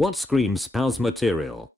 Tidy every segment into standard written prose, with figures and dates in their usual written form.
What screams spouse material?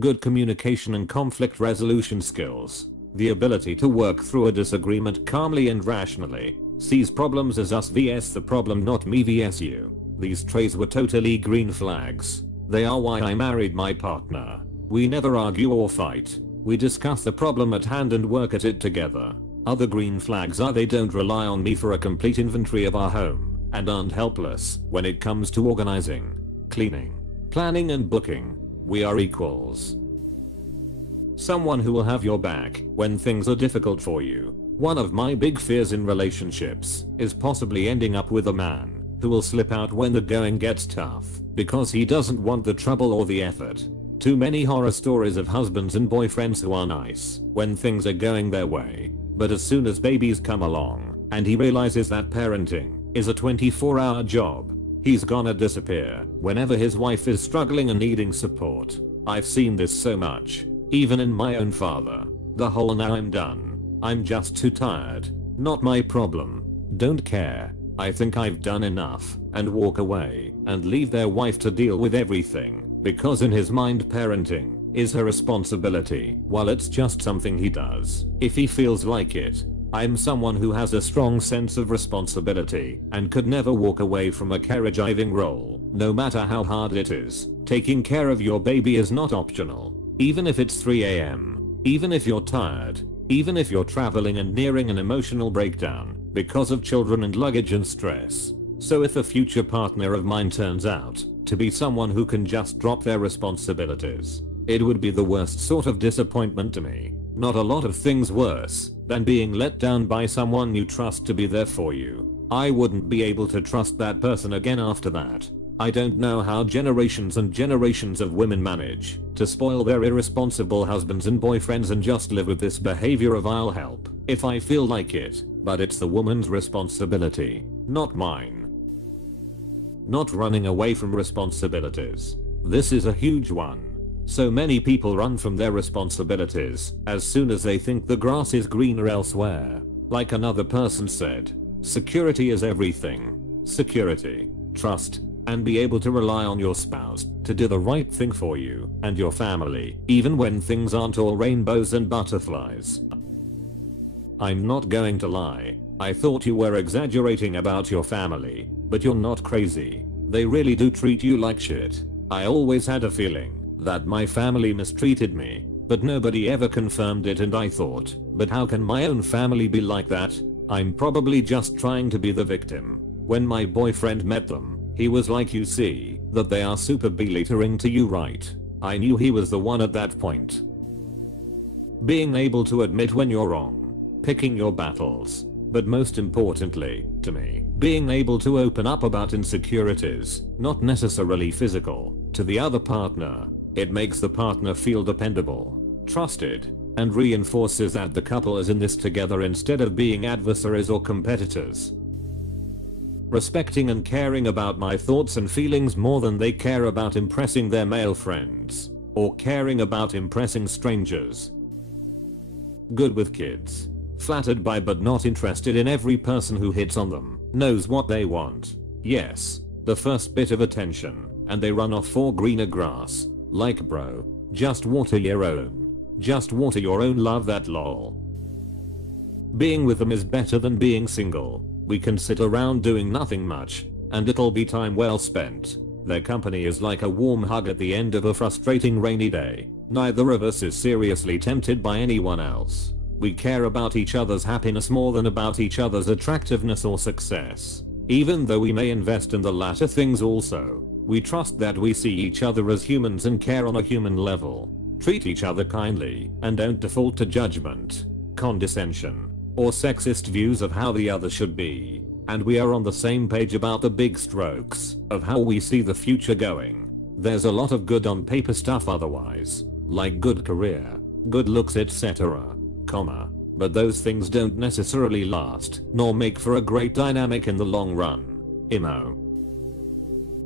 Good communication and conflict resolution skills. The ability to work through a disagreement calmly and rationally. Sees problems as us vs the problem, not me vs you. These traits were totally green flags. They are why I married my partner. We never argue or fight. We discuss the problem at hand and work at it together. Other green flags are they don't rely on me for a complete inventory of our home, and aren't helpless when it comes to organizing, cleaning, planning and booking. We are equals. Someone who will have your back when things are difficult for you. One of my big fears in relationships is possibly ending up with a man who will slip out when the going gets tough because he doesn't want the trouble or the effort. Too many horror stories of husbands and boyfriends who are nice when things are going their way, but as soon as babies come along and he realizes that parenting is a 24-hour job, he's gonna disappear whenever his wife is struggling and needing support. I've seen this so much, even in my own father. The whole "now I'm done, I'm just too tired, not my problem, don't care, I think I've done enough," and walk away and leave their wife to deal with everything because in his mind parenting is her responsibility while it's just something he does if he feels like it. I'm someone who has a strong sense of responsibility and could never walk away from a caregiving role, no matter how hard it is. Taking care of your baby is not optional, even if it's 3 AM, even if you're tired, even if you're traveling and nearing an emotional breakdown because of children and luggage and stress. So if a future partner of mine turns out to be someone who can just drop their responsibilities, it would be the worst sort of disappointment to me. Not a lot of things worse than being let down by someone you trust to be there for you. I wouldn't be able to trust that person again after that. I don't know how generations and generations of women manage to spoil their irresponsible husbands and boyfriends and just live with this behavior of "I'll help if I feel like it, but it's the woman's responsibility, not mine." Not running away from responsibilities. This is a huge one. So many people run from their responsibilities as soon as they think the grass is greener elsewhere. Like another person said, security is everything. Security, trust, and be able to rely on your spouse to do the right thing for you and your family, even when things aren't all rainbows and butterflies. I'm not going to lie, I thought you were exaggerating about your family, but you're not crazy. They really do treat you like shit. I always had a feeling that my family mistreated me, but nobody ever confirmed it, and I thought, but how can my own family be like that? I'm probably just trying to be the victim. When my boyfriend met them, he was like, "You see that they are super belittling to you, right?" I knew he was the one at that point. Being able to admit when you're wrong, picking your battles, but most importantly, to me, being able to open up about insecurities, not necessarily physical, to the other partner. It makes the partner feel dependable, trusted, and reinforces that the couple is in this together instead of being adversaries or competitors. Respecting and caring about my thoughts and feelings more than they care about impressing their male friends, or caring about impressing strangers. Good with kids. Flattered by but not interested in every person who hits on them. Knows what they want. Yes, the first bit of attention, and they run off for greener grass. Like, bro, just water your own. Just water your own, love that, lol. Being with them is better than being single. We can sit around doing nothing much, and it'll be time well spent. Their company is like a warm hug at the end of a frustrating rainy day. Neither of us is seriously tempted by anyone else. We care about each other's happiness more than about each other's attractiveness or success. Even though we may invest in the latter things also, we trust that we see each other as humans and care on a human level. Treat each other kindly and don't default to judgment, condescension, or sexist views of how the other should be. And we are on the same page about the big strokes of how we see the future going. There's a lot of good on paper stuff otherwise, like good career, good looks, etc. But those things don't necessarily last, nor make for a great dynamic in the long run. Emo.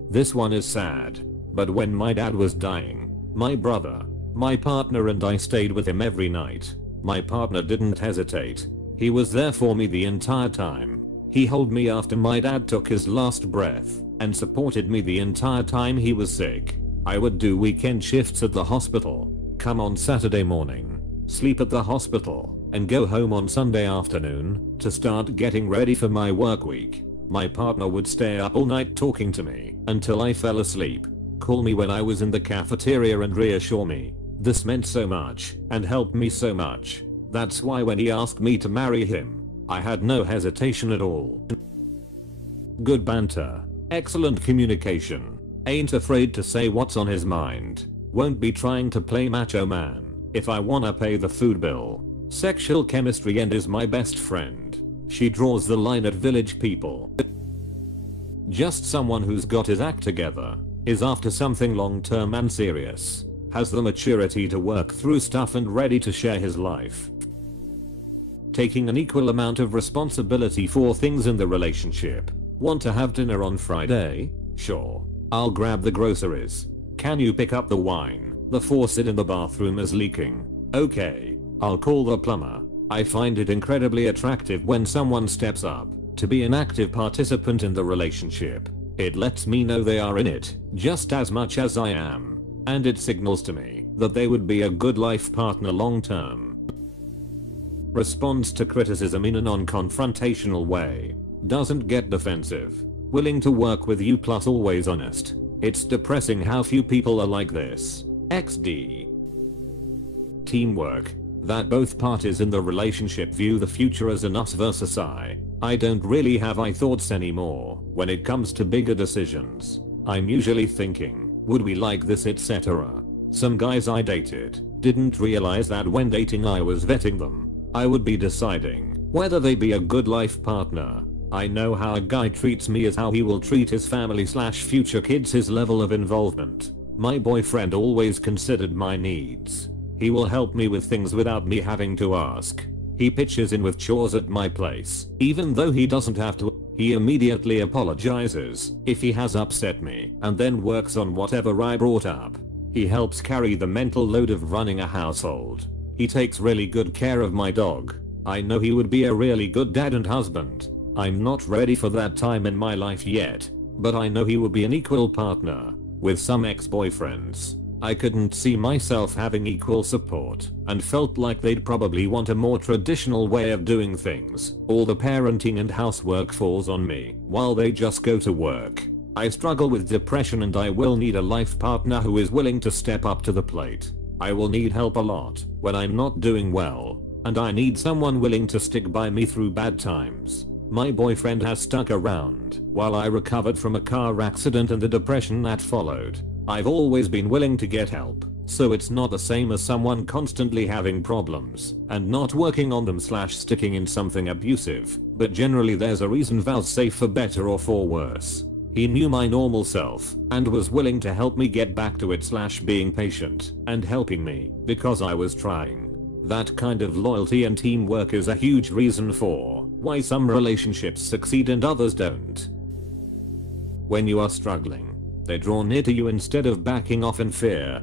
This one is sad, but when my dad was dying, my brother, my partner and I stayed with him every night. My partner didn't hesitate. He was there for me the entire time. He held me after my dad took his last breath. and supported me the entire time he was sick. I would do weekend shifts at the hospital, come on Saturday morning, sleep at the hospital, and go home on Sunday afternoon to start getting ready for my work week. My partner would stay up all night talking to me until I fell asleep, call me when I was in the cafeteria and reassure me. This meant so much and helped me so much. That's why when he asked me to marry him, I had no hesitation at all. Good banter, excellent communication, ain't afraid to say what's on his mind, won't be trying to play macho man if I wanna pay the food bill. Sexual chemistry and is my best friend. She draws the line at village people. Just someone who's got his act together, is after something long term and serious, has the maturity to work through stuff and ready to share his life. Taking an equal amount of responsibility for things in the relationship. Want to have dinner on Friday? Sure. I'll grab the groceries. Can you pick up the wine? The faucet in the bathroom is leaking. Okay. I'll call the plumber. I find it incredibly attractive when someone steps up to be an active participant in the relationship. It lets me know they are in it just as much as I am, and it signals to me that they would be a good life partner long term. Responds to criticism in a non-confrontational way. Doesn't get defensive. Willing to work with you plus always honest. It's depressing how few people are like this. XD. Teamwork. That both parties in the relationship view the future as an us versus I don't really have I thoughts anymore when it comes to bigger decisions. I'm usually thinking, would we like this, etc. Some guys I dated didn't realize that when dating I was vetting them. I would be deciding whether they'd be a good life partner. I know how a guy treats me is how he will treat his family / future kids, his level of involvement. My boyfriend always considered my needs. He will help me with things without me having to ask. He pitches in with chores at my place, even though he doesn't have to. He immediately apologizes if he has upset me and then works on whatever I brought up. He helps carry the mental load of running a household. He takes really good care of my dog. I know he would be a really good dad and husband. I'm not ready for that time in my life yet, but I know he would be an equal partner. With some ex-boyfriends, I couldn't see myself having equal support and felt like they'd probably want a more traditional way of doing things. All the parenting and housework falls on me while they just go to work. I struggle with depression and I will need a life partner who is willing to step up to the plate. I will need help a lot when I'm not doing well, and I need someone willing to stick by me through bad times. My boyfriend has stuck around while I recovered from a car accident and the depression that followed. I've always been willing to get help, so it's not the same as someone constantly having problems and not working on them / sticking in something abusive, but generally there's a reason Val's safe for better or for worse. He knew my normal self and was willing to help me get back to it / being patient and helping me because I was trying. That kind of loyalty and teamwork is a huge reason for why some relationships succeed and others don't. When you are struggling, they draw near to you instead of backing off in fear.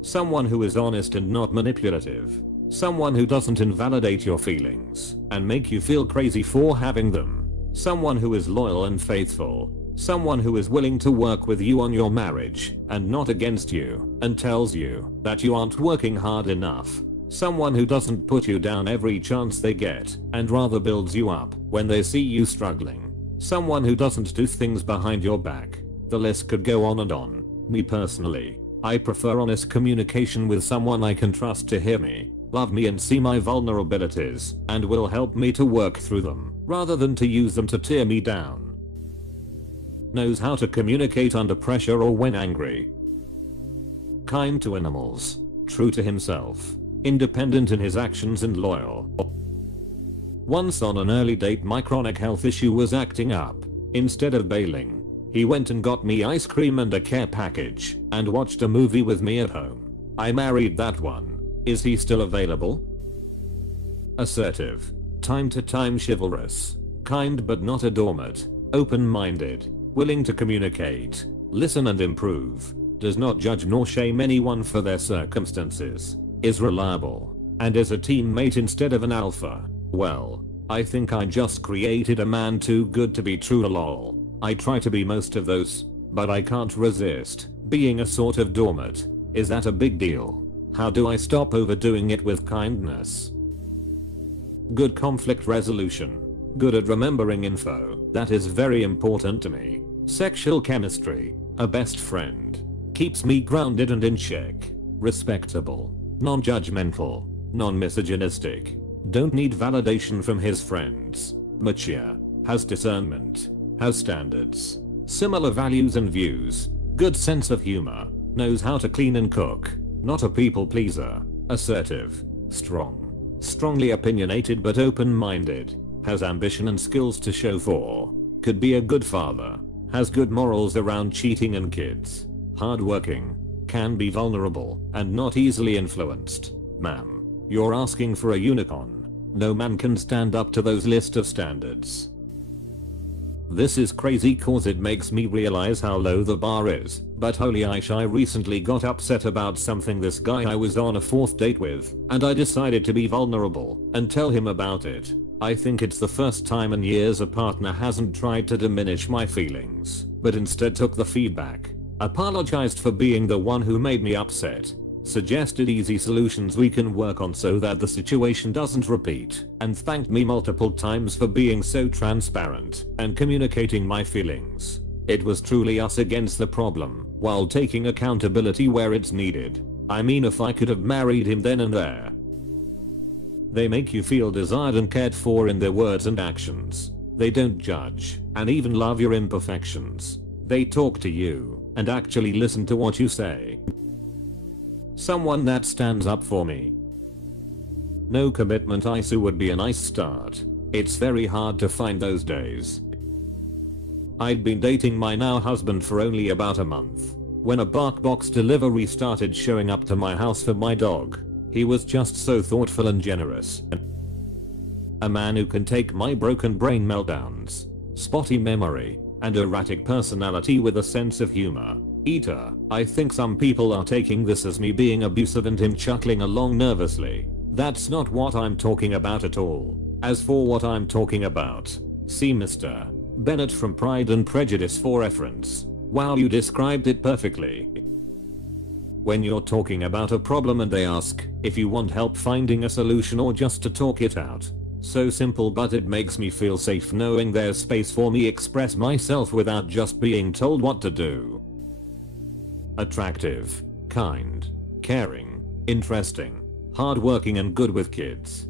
Someone who is honest and not manipulative. Someone who doesn't invalidate your feelings and make you feel crazy for having them. Someone who is loyal and faithful. Someone who is willing to work with you on your marriage and not against you and tells you that you aren't working hard enough. Someone who doesn't put you down every chance they get and rather builds you up when they see you struggling. Someone who doesn't do things behind your back. The list could go on and on. Me personally, I prefer honest communication with someone I can trust to hear me, love me and see my vulnerabilities and will help me to work through them rather than to use them to tear me down. Knows how to communicate under pressure or when angry. Kind to animals. True to himself. Independent in his actions and loyal. Once on an early date my chronic health issue was acting up. Instead of bailing, he went and got me ice cream and a care package and watched a movie with me at home. I married that one. Is he still available? Assertive. Time to time chivalrous. Kind but not a doormat. Open-minded. Willing to communicate. Listen and improve. Does not judge nor shame anyone for their circumstances. Is reliable. And is a teammate instead of an alpha. Well, I think I just created a man too good to be true lol. I try to be most of those, but I can't resist being a sort of doormat. Is that a big deal? How do I stop overdoing it with kindness? Good conflict resolution. Good at remembering info. That is very important to me. Sexual chemistry. A best friend. Keeps me grounded and in check. Respectable. Non-judgmental. Non-misogynistic. Don't need validation from his friends. Mature. Has discernment. Has standards. Similar values and views. Good sense of humor. Knows how to clean and cook. Not a people pleaser. Assertive. Strong. Strongly opinionated but open-minded. Has ambition and skills to show for. Could be a good father. Has good morals around cheating and kids. Hardworking. Can be vulnerable and not easily influenced. Ma'am, you're asking for a unicorn. No man can stand up to those list of standards. This is crazy cause it makes me realize how low the bar is, but holy Aish, I recently got upset about something this guy I was on a 4th date with, and I decided to be vulnerable and tell him about it. I think it's the first time in years a partner hasn't tried to diminish my feelings, but instead took the feedback, apologized for being the one who made me upset, suggested easy solutions we can work on so that the situation doesn't repeat, and thanked me multiple times for being so transparent and communicating my feelings. It was truly us against the problem, while taking accountability where it's needed. I mean, if I could have married him then and there. They make you feel desired and cared for in their words and actions. They don't judge, and even love your imperfections. They talk to you, and actually listen to what you say. Someone that stands up for me. No commitment ISO would be a nice start. It's very hard to find those days. I'd been dating my now husband for only about a month when a BarkBox delivery started showing up to my house for my dog. He was just so thoughtful and generous. A man who can take my broken brain meltdowns, spotty memory, and erratic personality with a sense of humor. Eater. I think some people are taking this as me being abusive and him chuckling along nervously. That's not what I'm talking about at all. As for what I'm talking about, see Mr. Bennett from Pride and Prejudice for reference. Wow, you described it perfectly. When you're talking about a problem and they ask if you want help finding a solution or just to talk it out. So simple, but it makes me feel safe knowing there's space for me express myself without just being told what to do. Attractive, kind, caring, interesting, hardworking and good with kids.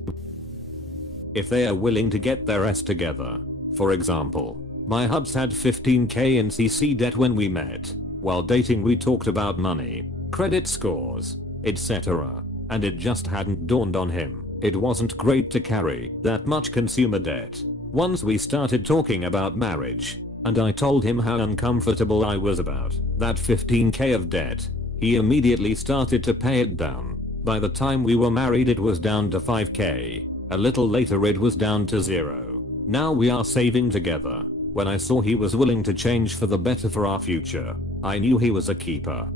If they are willing to get their S together. For example, my hubs had 15k in CC debt when we met. While dating we talked about money, credit scores, etc. And it just hadn't dawned on him. It wasn't great to carry that much consumer debt. Once we started talking about marriage, and I told him how uncomfortable I was about that 15k of debt, he immediately started to pay it down. By the time we were married it was down to 5k. A little later it was down to 0. Now we are saving together. When I saw he was willing to change for the better for our future, I knew he was a keeper.